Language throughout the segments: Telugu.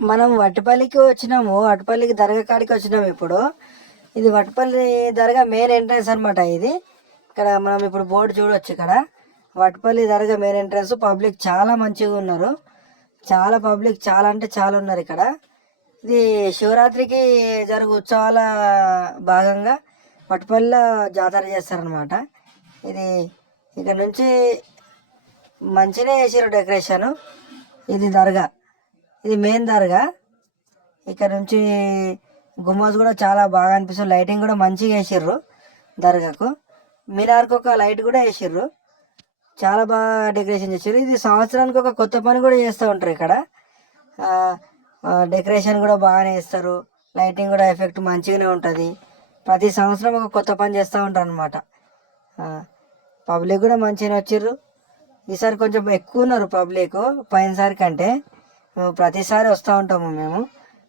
మనం వట్టిపల్లికి వచ్చినాము వట్టిపల్లికి దర్గా కాడికి వచ్చినాము ఇప్పుడు. ఇది వట్టిపల్లి దర్గా మెయిన్ ఎంట్రన్స్ అనమాట ఇది. ఇక్కడ మనం ఇప్పుడు బోర్డు చూడొచ్చు ఇక్కడ. Vattipalli Dargah main entrance public చాలా మంచిగా ఉన్నారు. చాలా పబ్లిక్ చాలా అంటే చాలా ఉన్నారు ఇక్కడ. ఇది శివరాత్రికి జరుగు ఉత్సవాల భాగంగా వట్టిపల్లిలో జాతర చేస్తారనమాట ఇది ఇక్కడ నుంచి మంచిగా చేసారు డెకరేషను ఇది దర్గా. ఇది మెయిన్ దర్గా. ఇక్కడ నుంచి గుమ్మాస్ కూడా చాలా బాగా అనిపిస్తుంది. లైటింగ్ కూడా మంచిగా వేసిర్రు దర్గాకు. మినార్కి ఒక లైట్ కూడా వేసిర్రు. చాలా బాగా డెకరేషన్ చేసారు ఇది సంవత్సరానికి ఒక కొత్త పని కూడా చేస్తూ ఉంటారు ఇక్కడ. డెకరేషన్ కూడా బాగానే వేస్తారు. లైటింగ్ కూడా ఎఫెక్ట్ మంచిగానే ఉంటుంది. ప్రతి సంవత్సరం ఒక కొత్త పని చేస్తూ ఉంటారు అనమాట పబ్లిక్ కూడా మంచిగానే వచ్చిర్రు. ఈసారి కొంచెం ఎక్కువ ఉన్నారు పబ్లిక్ పోయినసారి కంటే ప్రతిసారి వస్తూ ఉంటాము మేము.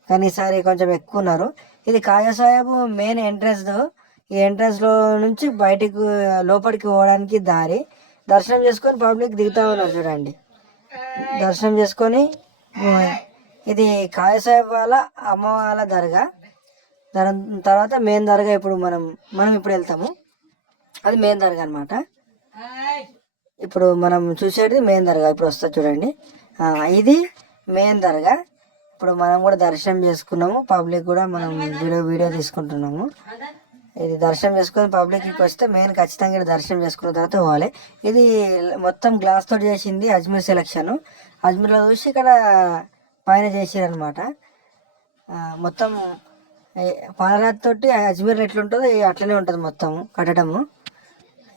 కానీ ఈసారి కొంచెం ఎక్కువ ఉన్నారు. ఇది కాజా సాహెబ్ మెయిన్ ఎంట్రన్స్ ఈ ఎంట్రన్స్లో నుంచి బయటికి లోపలికి పోవడానికి దారి. దర్శనం చేసుకొని పబ్లిక్ దిగుతూ ఉన్నారు చూడండి. దర్శనం చేసుకొని ఇది కాజా సాహెబ్ వాళ్ళ అమ్మ వాళ్ళ దర్గా. దాని తర్వాత మెయిన్ దర్గా ఇప్పుడు మనం మనం ఇప్పుడు వెళ్తాము. అది మెయిన్ దర్గా అనమాట ఇప్పుడు మనం చూసేది మెయిన్ దర్గా. ఇప్పుడు వస్తా చూడండి. ఇది మెయిన్ దర్గా. ఇప్పుడు మనం కూడా దర్శనం చేసుకున్నాము. పబ్లిక్ కూడా మనం వీడియో వీడియో తీసుకుంటున్నాము. ఇది దర్శనం చేసుకుని పబ్లిక్కి వస్తే మెయిన్ ఖచ్చితంగా ఇక్కడ దర్శనం చేసుకున్న తర్వాత పోవాలి. ఇది మొత్తం గ్లాస్ తోటి చేసింది అజ్మీర్ సెలక్షన్ అజ్మీర్లో చూసి ఇక్కడ పైన చేసారనమాట మొత్తం పాలరాతి తోటి అజ్మీర్ ఎట్లుంటుందో అట్లనే ఉంటుంది మొత్తం కట్టడము.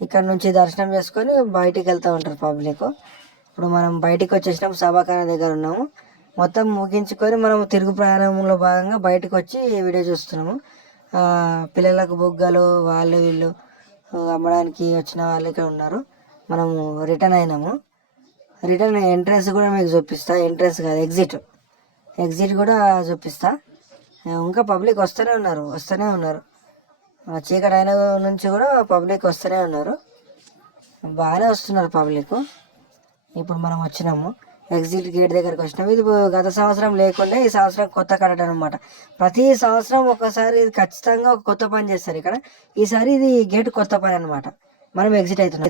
ఇక్కడ నుంచి దర్శనం చేసుకొని బయటికి వెళ్తూ ఉంటారు పబ్లిక్ ఇప్పుడు మనం బయటికి వచ్చేసినాం సభాఖాన దగ్గర ఉన్నాము. మొత్తం ముగించుకొని మనం తిరుగు ప్రయాణంలో భాగంగా బయటకు వచ్చి వీడియో చూస్తున్నాము. పిల్లలకు బుగ్గలు వాళ్ళు వీళ్ళు అమ్మడానికి వచ్చిన వాళ్ళు ఇక్కడ ఉన్నారు. మనము రిటర్న్ అయినాము. రిటర్న్ ఎంట్రన్స్ కూడా మీకు చూపిస్తా. ఎంట్రన్స్ కాదు ఎగ్జిట్. ఎగ్జిట్ కూడా చూపిస్తా. ఇంకా పబ్లిక్ వస్తూనే ఉన్నారు వస్తూనే ఉన్నారు. చీకటి అయిన నుంచి కూడా పబ్లిక్ వస్తూనే ఉన్నారు. బాగానే వస్తున్నారు పబ్లిక్. ఇప్పుడు మనం వచ్చినాము. ఎగ్జిట్ గేట్ దగ్గరికి వచ్చినాము. ఇది గత సంవత్సరం లేకుండా ఈ సంవత్సరం కొత్త కట్టడం అనమాట ప్రతి సంవత్సరం ఒకసారి ఇది ఖచ్చితంగా ఒక కొత్త పని చేస్తారు ఇక్కడ. ఈసారి ఇది గేట్ కొత్త పని అనమాట మనం ఎగ్జిట్ అవుతున్నాం.